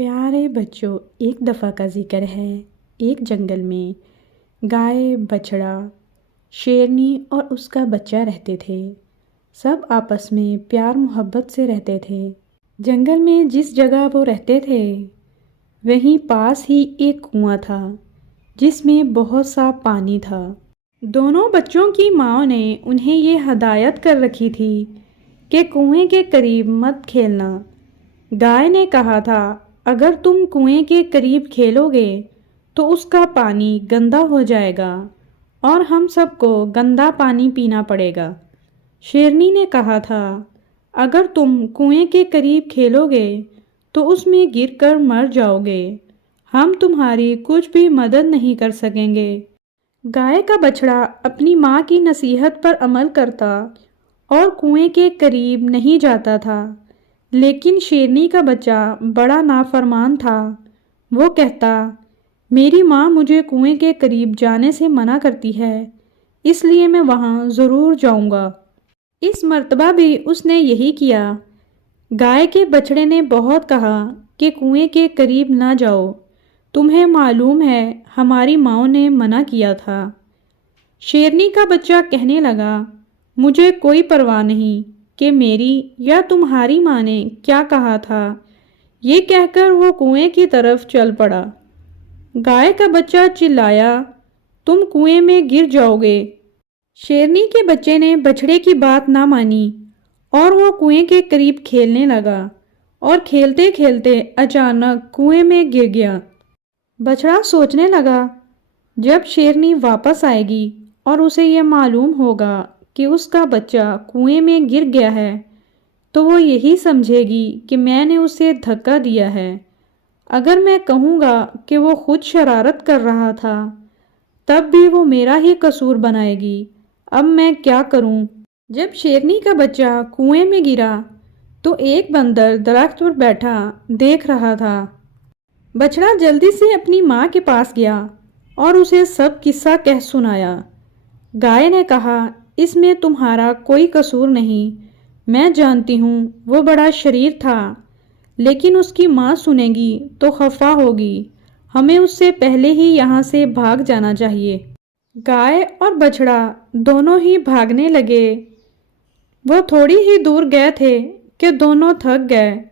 پیارے بچوں، ایک دفعہ کا ذکر ہے، ایک جنگل میں گائے، بچڑا، شیرنی اور اس کا بچہ رہتے تھے۔ سب آپس میں پیار محبت سے رہتے تھے۔ جنگل میں جس جگہ وہ رہتے تھے وہیں پاس ہی ایک کنواں تھا جس میں بہت سا پانی تھا۔ دونوں بچوں کی ماں نے انہیں یہ ہدایت کر رکھی تھی کہ کنویں کے قریب مت کھیلنا۔ گائے نے کہا تھا، اگر تم کنویں کے قریب کھیلو گے تو اس کا پانی گندا ہو جائے گا اور ہم سب کو گندا پانی پینا پڑے گا۔ شیرنی نے کہا تھا، اگر تم کنویں کے قریب کھیلو گے تو اس میں گر کر مر جاؤ گے، ہم تمہاری کچھ بھی مدد نہیں کر سکیں گے۔ گائے کا بچڑا اپنی ماں کی نصیحت پر عمل کرتا اور کنویں کے قریب نہیں جاتا تھا، لیکن شیرنی کا بچہ بڑا نافرمان تھا۔ وہ کہتا، میری ماں مجھے کنویں کے قریب جانے سے منع کرتی ہے، اس لیے میں وہاں ضرور جاؤں گا۔ اس مرتبہ بھی اس نے یہی کیا۔ گائے کے بچڑے نے بہت کہا کہ کنویں کے قریب نہ جاؤ، تمہیں معلوم ہے ہماری ماں نے منع کیا تھا۔ شیرنی کا بچہ کہنے لگا، مجھے کوئی پرواہ نہیں کہ میری یا تمہاری ماں نے کیا کہا تھا۔ یہ کہہ کر وہ کنویں کی طرف چل پڑا۔ گائے کا بچہ چلایا، تم کنویں میں گر جاؤ گے۔ شیرنی کے بچے نے بچڑے کی بات نہ مانی اور وہ کنویں کے قریب کھیلنے لگا اور کھیلتے کھیلتے اچانک کنویں میں گر گیا۔ بچڑا سوچنے لگا، جب شیرنی واپس آئے گی اور اسے یہ معلوم ہوگا کہ اس کا بچہ کنویں میں گر گیا ہے تو وہ یہی سمجھے گی کہ میں نے اسے دھکا دیا ہے۔ اگر میں کہوں گا کہ وہ خود شرارت کر رہا تھا تب بھی وہ میرا ہی قصور بنائے گی۔ اب میں کیا کروں؟ جب شیرنی کا بچہ کنویں میں گرا تو ایک بندر درخت پر بیٹھا دیکھ رہا تھا۔ بچڑا جلدی سے اپنی ماں کے پاس گیا اور اسے سب قصہ کہہ سنایا۔ گائے نے کہا، اس میں تمہارا کوئی قصور نہیں، میں جانتی ہوں وہ بڑا شریر تھا، لیکن اس کی ماں سنے گی تو خفا ہوگی، ہمیں اس سے پہلے ہی یہاں سے بھاگ جانا چاہیے۔ گائے اور بچڑا دونوں ہی بھاگنے لگے۔ وہ تھوڑی ہی دور گئے تھے کہ دونوں تھک گئے۔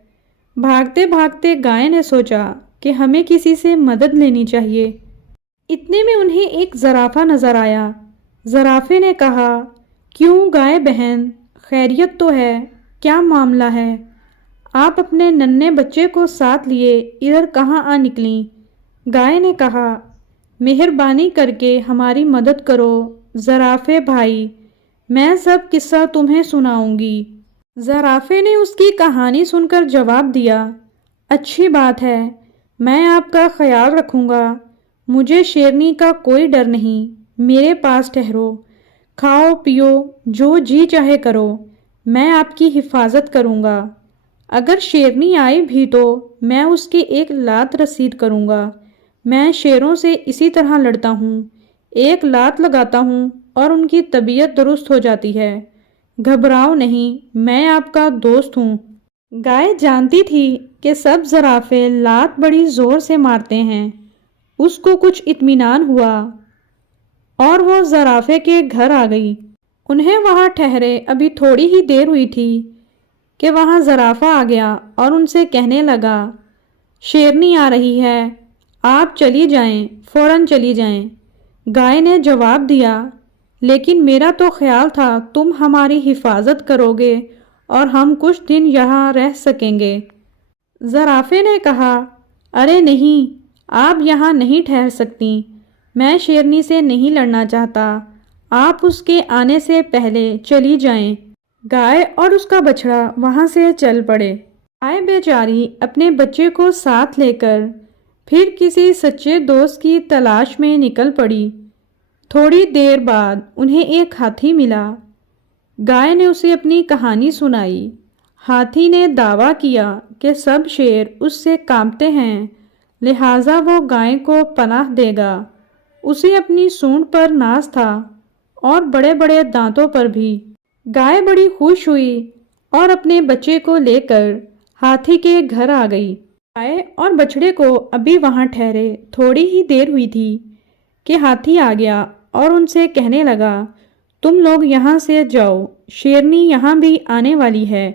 بھاگتے بھاگتے گائے نے سوچا کہ ہمیں کسی سے مدد لینی چاہیے۔ اتنے میں انہیں ایک زرافہ نظر آیا۔ زرافے نے کہا، کیوں گائے بہن، خیریت تو ہے؟ کیا معاملہ ہے؟ آپ اپنے ننھے بچے کو ساتھ لیے ادھر کہاں آ نکلیں؟ گائے نے کہا، مہربانی کر کے ہماری مدد کرو زرافے بھائی، میں سب قصہ تمہیں سناؤں گی۔ زرافے نے اس کی کہانی سن کر جواب دیا، اچھی بات ہے، میں آپ کا خیال رکھوں گا، مجھے شیرنی کا کوئی ڈر نہیں، میرے پاس ٹھہرو، کھاؤ پیو، جو جی چاہے کرو، میں آپ کی حفاظت کروں گا۔ اگر شیرنی آئی بھی تو میں اس کی ایک لات رسید کروں گا۔ میں شیروں سے اسی طرح لڑتا ہوں، ایک لات لگاتا ہوں اور ان کی طبیعت درست ہو جاتی ہے۔ گھبراؤ نہیں، میں آپ کا دوست ہوں۔ گائے جانتی تھی کہ سب زرافے لات بڑی زور سے مارتے ہیں۔ اس کو کچھ اطمینان ہوا اور وہ زرافے کے گھر آ گئی۔ انہیں وہاں ٹھہرے ابھی تھوڑی ہی دیر ہوئی تھی کہ وہاں زرافہ آ گیا اور ان سے کہنے لگا، شیرنی آ رہی ہے، آپ چلی جائیں، فوراً چلی جائیں۔ گائے نے جواب دیا، لیکن میرا تو خیال تھا تم ہماری حفاظت کرو گے اور ہم کچھ دن یہاں رہ سکیں گے۔ زرافے نے کہا، ارے نہیں، آپ یہاں نہیں ٹھہر سکتی، میں شیرنی سے نہیں لڑنا چاہتا، آپ اس کے آنے سے پہلے چلی جائیں۔ گائے اور اس کا بچڑا وہاں سے چل پڑے۔ گائے بیچاری اپنے بچے کو ساتھ لے کر پھر کسی سچے دوست کی تلاش میں نکل پڑی۔ تھوڑی دیر بعد انہیں ایک ہاتھی ملا۔ گائے نے اسے اپنی کہانی سنائی۔ ہاتھی نے دعویٰ کیا کہ سب شیر اس سے کانپتے ہیں، لہٰذا وہ گائے کو پناہ دے گا۔ اسے اپنی سونڈ پر ناز تھا اور بڑے بڑے دانتوں پر بھی۔ گائے بڑی خوش ہوئی اور اپنے بچے کو لے کر ہاتھی کے گھر آ گئی۔ گائے اور بچھڑے کو ابھی وہاں ٹھہرے تھوڑی ہی دیر ہوئی تھی کہ ہاتھی آ گیا اور ان سے کہنے لگا، تم لوگ یہاں سے جاؤ، شیرنی یہاں بھی آنے والی ہے۔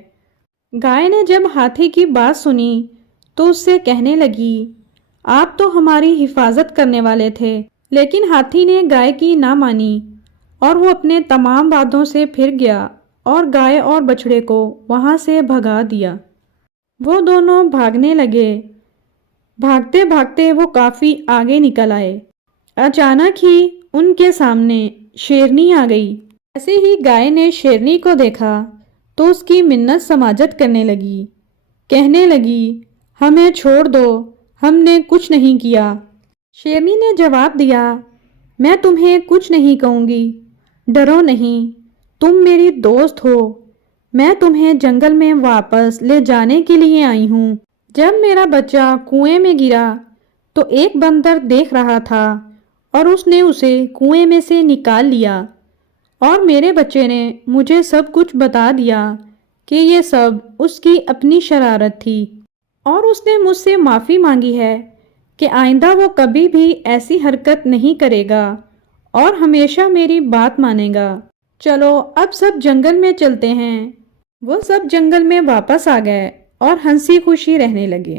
گائے نے جب ہاتھی کی بات سنی تو اس سے کہنے لگی، آپ تو ہماری حفاظت کرنے والے تھے، لیکن ہاتھی نے گائے کی نہ مانی اور وہ اپنے تمام وعدوں سے پھر گیا اور گائے اور بچھڑے کو وہاں سے بھگا دیا۔ وہ دونوں بھاگنے لگے۔ بھاگتے بھاگتے وہ کافی آگے نکل آئے۔ اچانک ہی ان کے سامنے شیرنی آ گئی۔ ایسے ہی گائے نے شیرنی کو دیکھا تو اس کی منت سماجت کرنے لگی، کہنے لگی، ہمیں چھوڑ دو، ہم نے کچھ نہیں کیا۔ شیرنی نے جواب دیا، میں تمہیں کچھ نہیں کہوں گی، ڈرو نہیں، تم میری دوست ہو، میں تمہیں جنگل میں واپس لے جانے کے لیے آئی ہوں۔ جب میرا بچہ کنویں میں گرا تو ایک بندر دیکھ رہا تھا اور اس نے اسے کنویں میں سے نکال لیا، اور میرے بچے نے مجھے سب کچھ بتا دیا کہ یہ سب اس کی اپنی شرارت تھی، اور اس نے مجھ سے معافی مانگی ہے کہ آئندہ وہ کبھی بھی ایسی حرکت نہیں کرے گا اور ہمیشہ میری بات مانے گا۔ چلو اب سب جنگل میں چلتے ہیں۔ وہ سب جنگل میں واپس آ گئے اور ہنسی خوشی رہنے لگے۔